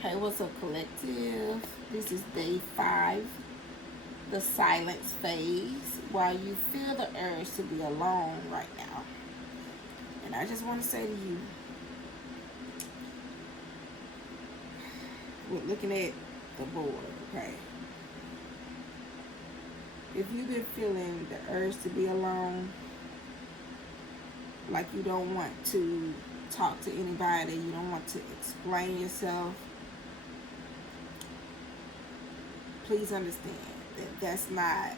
Hey, what's up, collective? This is day 5, the silence phase, while you feel the urge to be alone right now. And I just want to say to you, we're looking at the board, okay? If you've been feeling the urge to be alone, like you don't want to talk to anybody, you don't want to explain yourself, please understand that that's not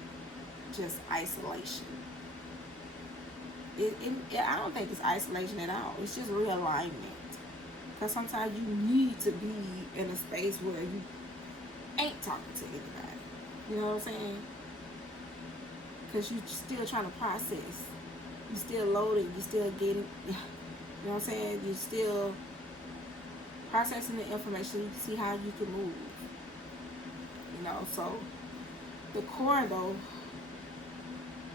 just isolation. I don't think it's isolation at all. It's just realignment. Because sometimes you need to be in a space where you ain't talking to anybody. You know what I'm saying? Because you're still trying to process. You're still loading. You're still getting, you know what I'm saying? You're still processing the information. You can see how you can move. You know, so the core, though,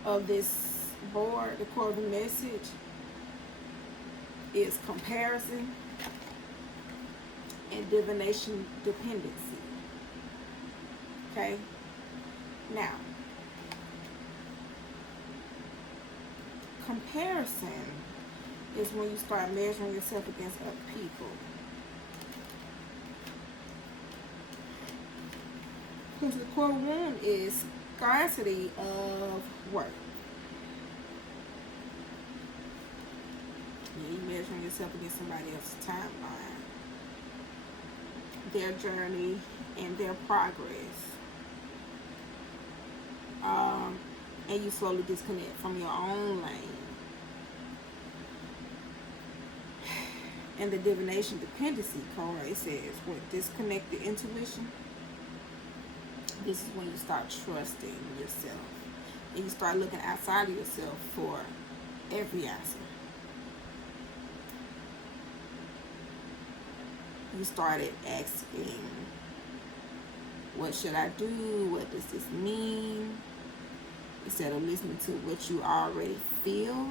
of this board, the core of the message is comparison and divination dependency. Okay? Now, comparison is when you start measuring yourself against other people. Because the core wound is scarcity of work. You're measuring yourself against somebody else's timeline, their journey, and their progress. And you slowly disconnect from your own lane. And the divination dependency card, it says, what, disconnected intuition? This is when you start trusting yourself. And you start looking outside of yourself for every answer. You started asking, what should I do? What does this mean? Instead of listening to what you already feel.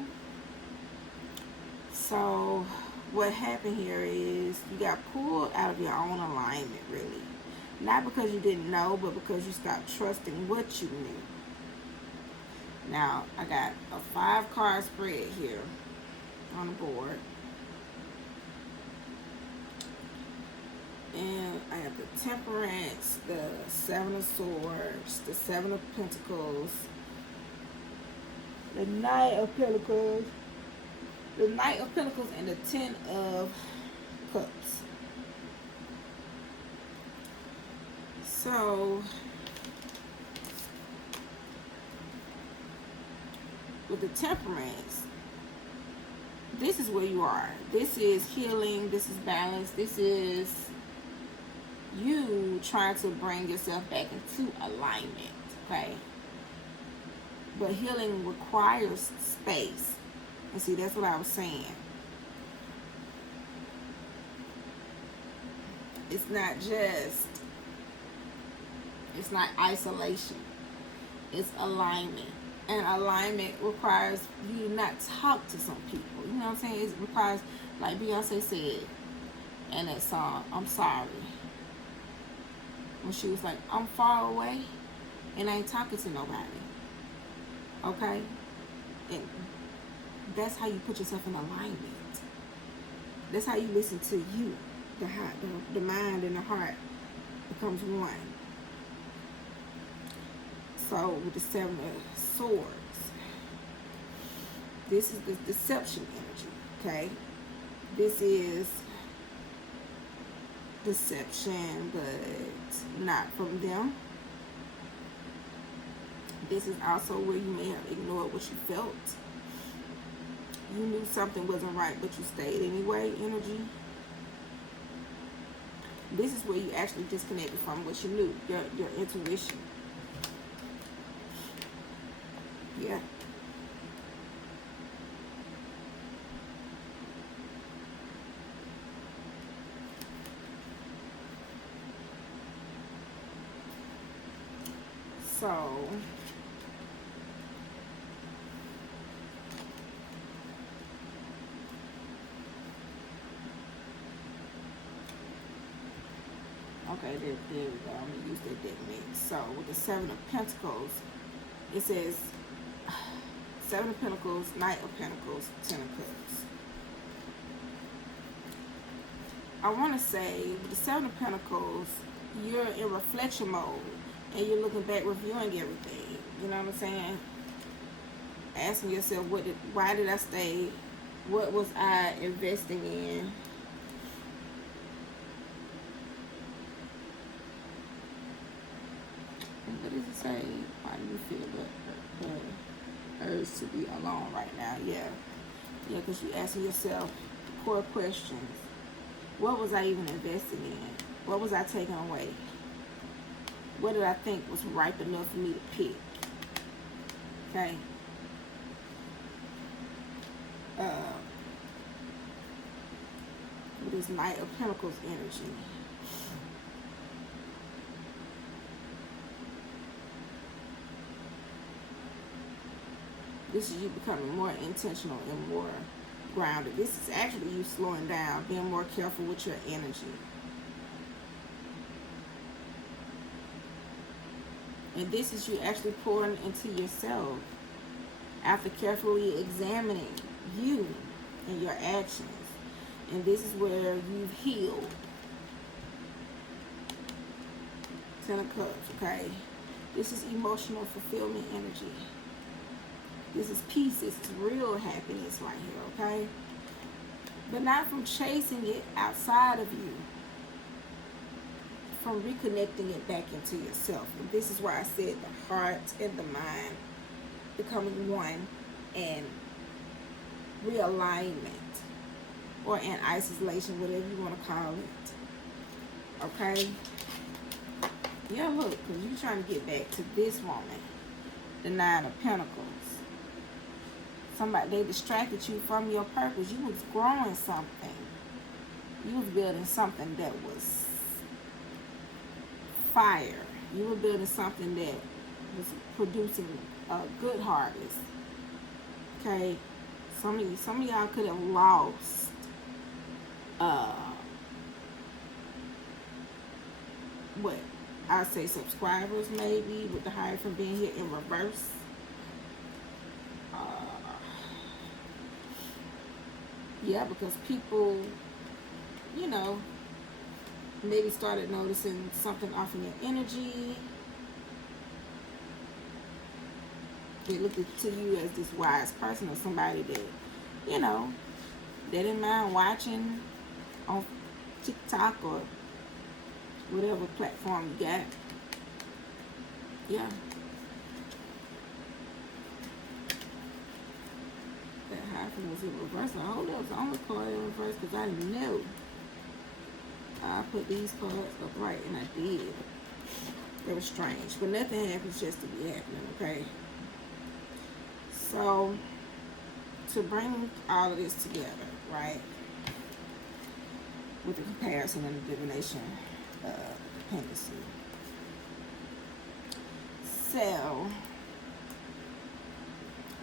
So what happened here is you got pulled out of your own alignment, really. Not because you didn't know, but because you stopped trusting what you knew. Now, I got a 5-card spread here on the board. And I have the Temperance, the 7 of Swords, the 7 of Pentacles, the Knight of Pentacles, and the 10 of Cups. So, with the Temperance, this is where you are. This is healing. This is balance. This is you trying to bring yourself back into alignment, okay? But healing requires space. And see, that's what I was saying. It's not isolation. It's alignment. And alignment requires you to not talk to some people. You know what I'm saying? It requires, like Beyonce said in that song, I'm sorry. When she was like, I'm far away and I ain't talking to nobody. Okay? And that's how you put yourself in alignment. That's how you listen to you. The mind and the heart becomes one. So with the 7 of Swords, this is the deception energy, okay? This is deception, but not from them. This is also where you may have ignored what you felt. You knew something wasn't right, but you stayed anyway, energy. This is where you actually disconnected from what you knew, your intuition. Yeah. So Okay, there we go. I'm going to use that deck mix. So, with the Seven of Pentacles, it says Seven of Pentacles, Knight of Pentacles, Ten of Cups. I want to say, with the Seven of Pentacles, you're in reflection mode. And you're looking back, reviewing everything. You know what I'm saying? Asking yourself, why did I stay? What was I investing in? And what does it say? Why do you feel the urge to be alone right now? Yeah, because you're asking yourself core questions. What was I even investing in? What was I taking away? What did I think was ripe enough for me to pick? Okay. With this Knight of Pentacles energy. This is you becoming more intentional and more grounded. This is actually you slowing down, being more careful with your energy. And this is you actually pouring into yourself after carefully examining you and your actions. And this is where you've healed. Ten of Cups, okay? This is emotional fulfillment energy. This is peace. This is real happiness right here, okay? But not from chasing it outside of you. From reconnecting it back into yourself. And this is why I said the heart and the mind becoming one and realignment. Or in isolation, whatever you want to call it. Okay? Yeah, look, because you're trying to get back to this woman. The Nine of Pentacles. Somebody, they distracted you from your purpose. You was growing something. You was building something that was fire. You were building something that was producing a good harvest. Okay? Some of y'all could have lost what I say subscribers maybe with the higher from being here in reverse. Yeah, because people, you know, maybe started noticing something off in your energy. They looked to you as this wise person or somebody that, you know, they didn't mind watching on TikTok or whatever platform you got. Yeah. That Hierophant was in reverse. I hope that was the only card in reverse because I knew I put these cards upright, and I did. It was strange, but nothing happens just to be happening, okay? So, to bring all of this together, right, with the comparison and the divination dependency. So,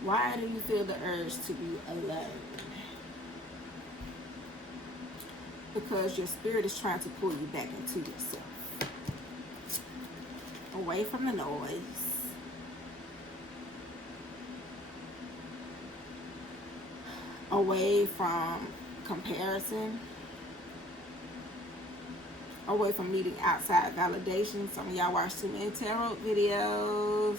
why do you feel the urge to be alone? Because your spirit is trying to pull you back into yourself. Away from the noise. Away from comparison. Away from needing outside validation. Some of y'all watch too many tarot videos.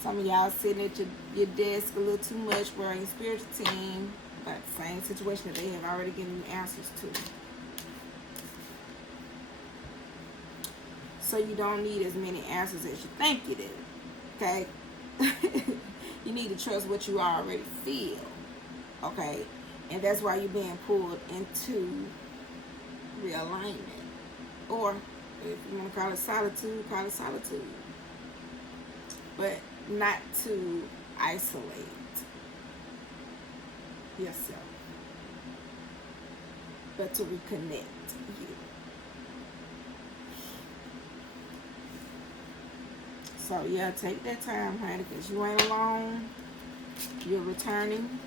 Some of y'all sitting at your desk a little too much wearing spiritual team. But same situation that they have already given you answers to. So you don't need as many answers as you think you do. Okay? You need to trust what you already feel. Okay? And that's why you're being pulled into realignment. Or, if you want to call it solitude, call it solitude. But not to isolate yourself, but to reconnect you. So yeah, take that time, honey, because you ain't alone. You're returning.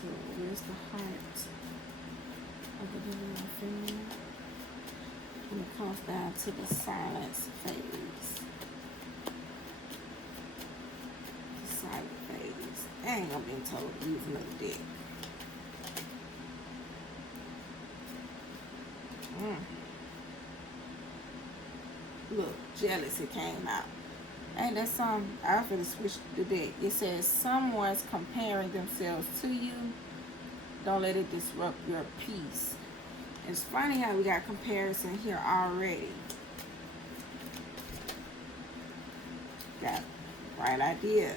So where's the heart of the divine feminine? And it comes down to the silence phase. The silent phase. Dang, I'm being told to use another deck. Look, jealousy came out. And that's I finna switch the deck. It says someone's comparing themselves to you. Don't let it disrupt your peace. It's funny how we got comparison here already. Got right idea.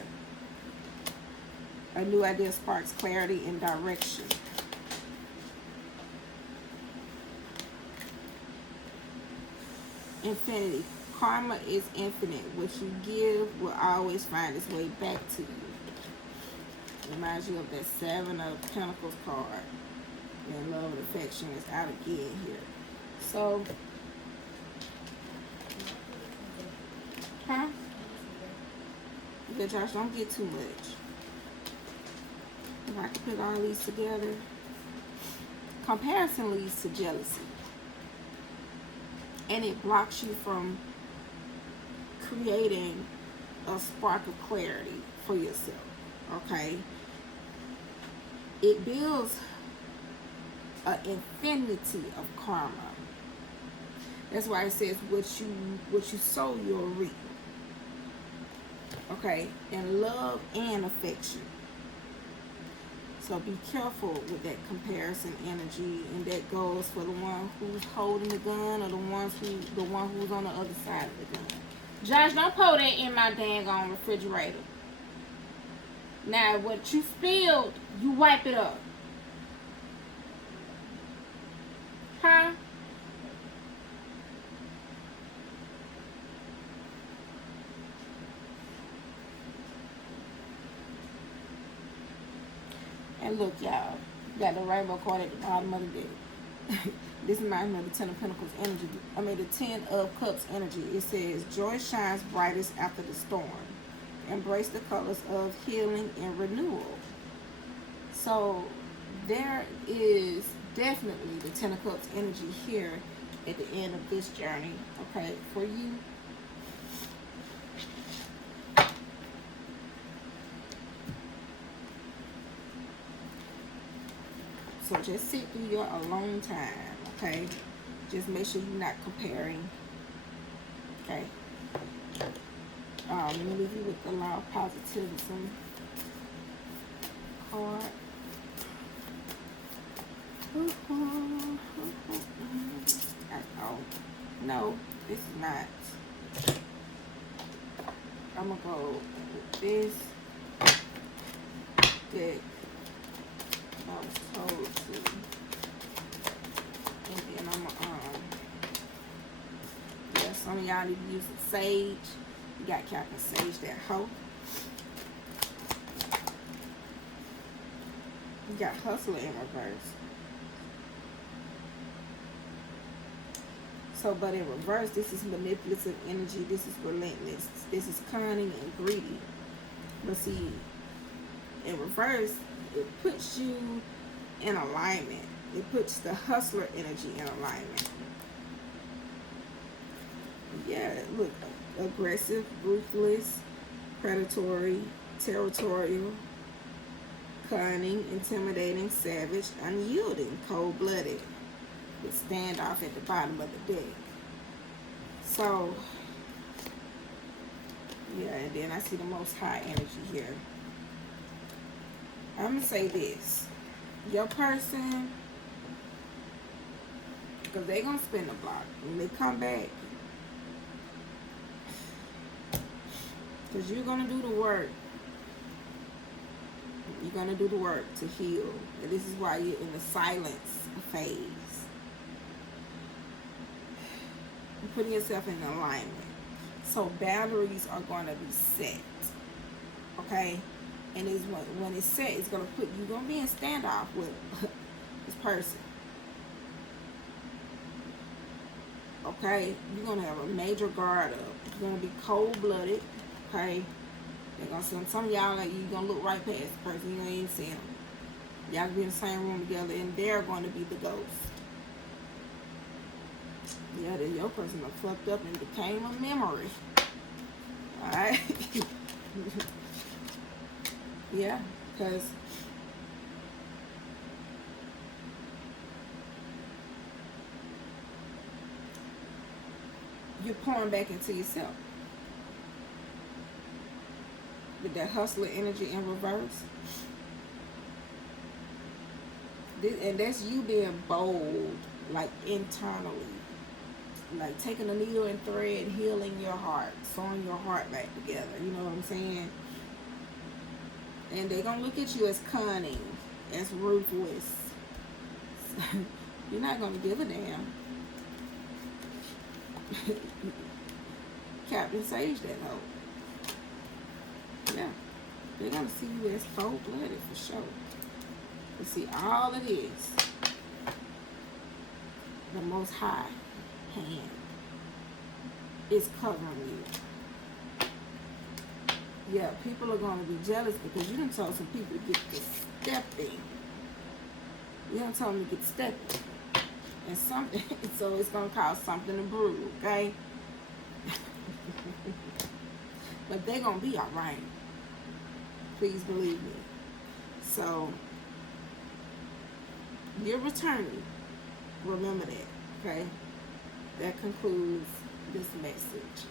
A new idea sparks clarity and direction. Infinity. Karma is infinite. What you give will always find its way back to you. Reminds you of that Seven of Pentacles card. And love and affection is out again here. So, yeah, Josh, don't get too much. If I can put all these together. Comparison leads to jealousy. And it blocks you from creating a spark of clarity for yourself. Okay? It builds an infinity of karma. That's why it says what you sow, you'll reap. Okay? And love and affection. So be careful with that comparison energy, and that goes for the one who's holding the gun or the one who's on the other side of the gun. Josh, don't pour that in my dang on refrigerator. Now, what you spilled, you wipe it up. Huh? And look, y'all, got the rainbow card at the bottom of the deck. This reminds me of the Ten of Pentacles energy. The Ten of Cups energy. It says, joy shines brightest after the storm. Embrace the colors of healing and renewal. So there is definitely the Ten of Cups energy here at the end of this journey, okay, for you. So just sit through your alone time, okay? Just make sure you're not comparing, okay? Let me leave you with the law of positivism card. Oh, no, this is not. I'm going to go with this deck. I was told to, and then I'm yeah, some of y'all need to use the sage. You got Captain Sage, that hoe. You got Hustler in reverse. So, but in reverse, this is manipulative energy. This is relentless. This is cunning and greedy. But see, in reverse, it puts you in alignment. It puts the hustler energy in alignment. Yeah, look, aggressive, ruthless, predatory, territorial, cunning, intimidating, savage, unyielding, cold-blooded, with standoff at the bottom of the deck. So, yeah, and then I see the Most High energy here. I'm going to say this. Your person, because they're going to spin the block. When they come back, because you're going to do the work. You're going to do the work to heal. And this is why you're in the silence phase. You're putting yourself in alignment. So boundaries are going to be set. Okay? And it's when it's set, it's going to put, you're going to be in standoff with this person. Okay? You're going to have a major guard up. You're going to be cold-blooded. Okay? They're going to send some of y'all, like, you're going to look right past the person. You don't even see them. Y'all can be in the same room together, and they're going to be the ghost. Yeah, then your person done fucked up and became a memory. Alright? Yeah, because you're pouring back into yourself. With that hustler energy in reverse. And that's you being bold, like internally. Like taking a needle and thread, healing your heart, sewing your heart back together. You know what I'm saying? And they're going to look at you as cunning, as ruthless. You're not going to give a damn. Captain Sage that hoe. Yeah. They're going to see you as cold-blooded for sure. You see, all it is, the Most High hand is covering you. Yeah, people are going to be jealous because you done told some people to get the stepping. You done told them to get stepping. And something, so it's going to cause something to brew, okay? But they're going to be all right. Please believe me. So, you're returning. Remember that, okay? That concludes this message.